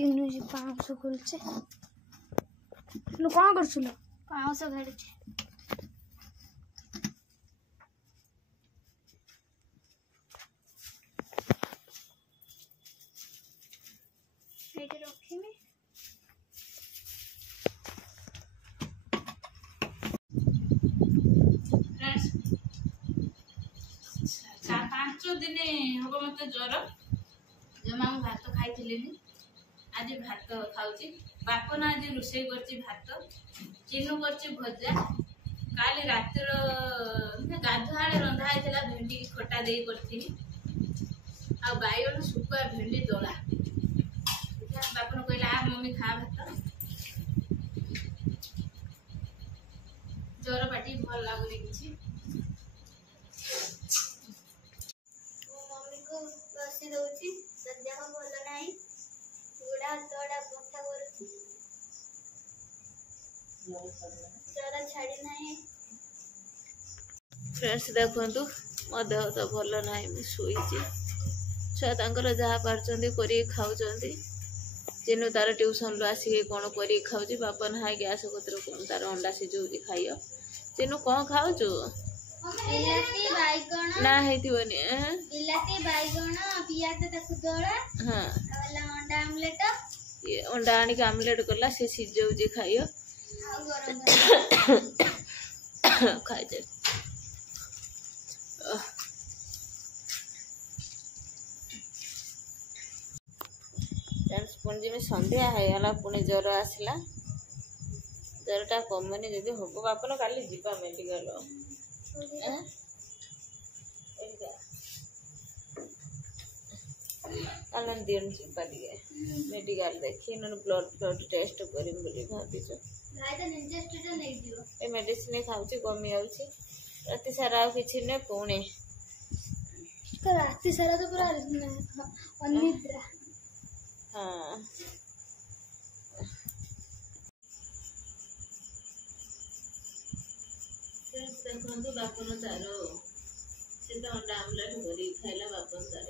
चिन्नू जी पाँच खोलचे कौन कर पाँच घाड़ी रखी 4-5 दिन हम मत ज्वर जमा भात खाई आज भात खाऊँ बापन आज रोषे भात चिन्नू कर भजा काली रातिर गाधुआ रंधा होता भेंडी खटा दे करी आ बैगन शुखुआ भेंडी दला बापन कहला आ मम्मी खा भात ज्वर पाटी भल लगुनि कि मम्मी को बसी दउची सद्या को भल नाही गोडा तोडा कथा करूची ज्वर छाड़ी नाही फ्रेंड्स देखंतु मो देह तो भल नाही मैं सोईची छुआ तांकर जहाँ पार्चंदी करी खाउचंदी चिन्नू तार ट्यूशन रू आसिक कौन कर खाऊँ बापन हाई गैस कतर कौन तार अंडा सिझाऊँ खाइयो चिन्नू कौन खाऊचु बिलाती बाइगण ना हेतिबनी बिलाती बाइगण पियाज ताकु दळा हां वाला अंडा आमलेट ये अंडा आनी के आमलेट करला से सिझाऊँ खाइयो खाइ जे पुणी जमी संध्या होगा पुणी ज्वर आसला ज्वरटा कमुनी जदि हम बापन काली जीवा मेडिकल दिन जीवा मेडिकल देखी ब्लड टेस्ट कर भाई मेडिसिन खाऊँ कमी जाऊँगी राति सारा किसी नुहे पुणे राति सारा तो पूरा अनिद्रा हाँ देखो बापन तार से तो अंडा आमलेट कर खाइला बापन तार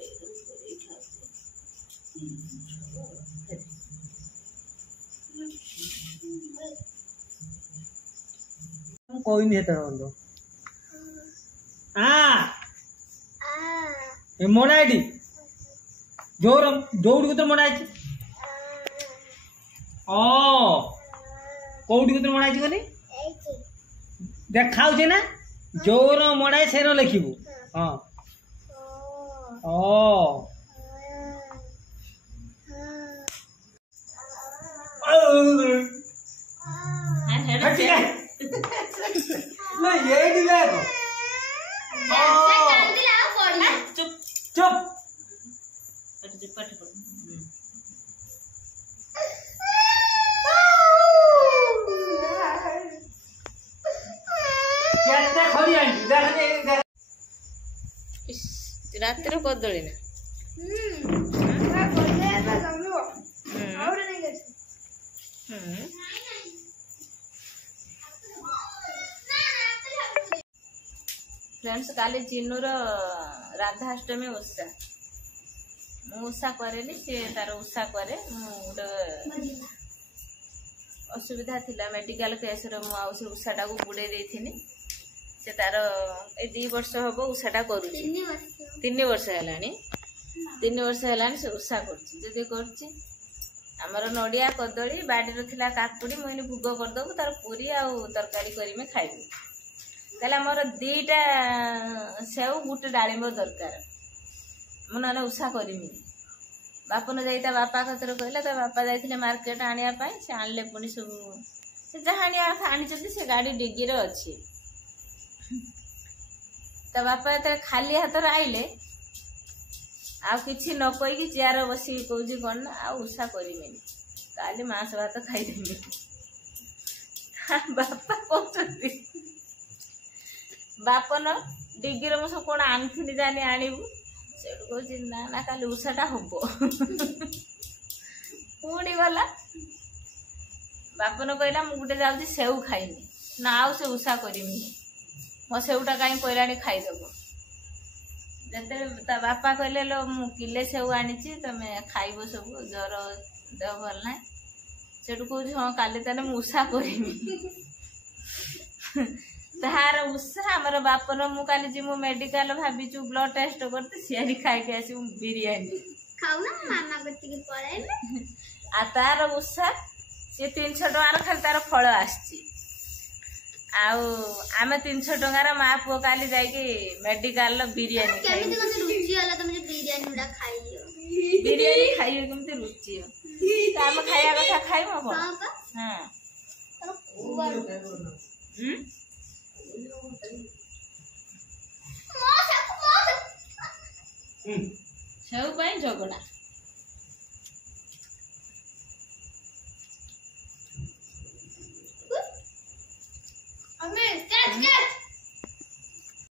कोई नहीं है बंदो मोना आईडी जोर जोड़ को मोना आई कौटी को मोना आई कनी देखाऊ ना जोर मोड़ाए से न लिखबू हाँ ओ चुप रात कदली फ्रेंड्स काली चिन्नूर राधाष्टमी ओषा मुषा करेनी सी तार उषा करे गोटे असुविधा थिला मेडिकल केस मुझे उषाटा को बुड़े देथिनी से तार ए 2 वर्ष हम उषाटा कर 3 वर्ष है 3 वर्ष है से उषा कर नड़िया कदली बाड़ी रहा काकुड़ी मुझे भोग करदेबू तार पूरी आउ तरकारी कर खाइबू कहला मोर 2टा सेव गोटे डालिंब दरकार मुझे उषा करमी बापन जा बापा कतर कहला तो बापा जाते मार्केट आने से आणले पुणी सब से जहाँ आनी से गाड़ी डिग्गी अच्छी तो बापा ये खाली हाथ आइले आ किसी न कहीकि चेयर बसिक कौच कौन ना आ उषा करें काली मांस भात खाईदेमी बापा कहते बापन डिग्गी मुझे कौन आनी जानी आणबू से कह ना ना काली उषाटा हम पुणी गला बापन कहला मुझे गोटे जाऊँ सेव खाइनी ना आउ से उषा करमी मो सेवटा कहीं कहला खाईदेव जिते बापा कहले लो मु किले सेव आनी तुम खाइब सब ज्वर ଦେହ ଭଲ ନାହିଁ ସେଠୁ କହୁଛି ହଁ କାଲି ତାହେଲେ ମୁଁ ଉଷା କରିବି ତାହାର ଉଷା ଆମର ବାପର ମୁଁ କାଲି ଯିମୁ ମେଡିକାଲ ଭାବିଛୁ ବ୍ଲଡ ଟେଷ୍ଟ କରତେ ସିଆରି ଖାଇକି ଆସିବୁ ବିରିୟାନୀ ଖାଉନା ମାମା କତିକି ପଳେଇଲେ ଆଉ ତାର ଉଷା ସିଏ 300 ଟଙ୍କାର ଖାଲି ତାର ଫଳ ଆସିଛି ଆଉ ଆମେ 300 ଟଙ୍କାର ମା ପୁଅ କାଲି ଯାଇକି ମେଡିକାଲ ବିରିୟାନୀ କେମିତି କଣ ରୁଚି ହେଲା ତମେ ଯେ ବିରିୟାନୀ ଗୁଡା ଖାଇବ ବିରିୟାନୀ ଖାଇବ କେମିତି ରୁଚି ଆମେ ଖାଇବା କଥା ଖାଇବ କଣ ହଁ ପା ହଁ ସେଉ ପାଇଁ ଝଗଡା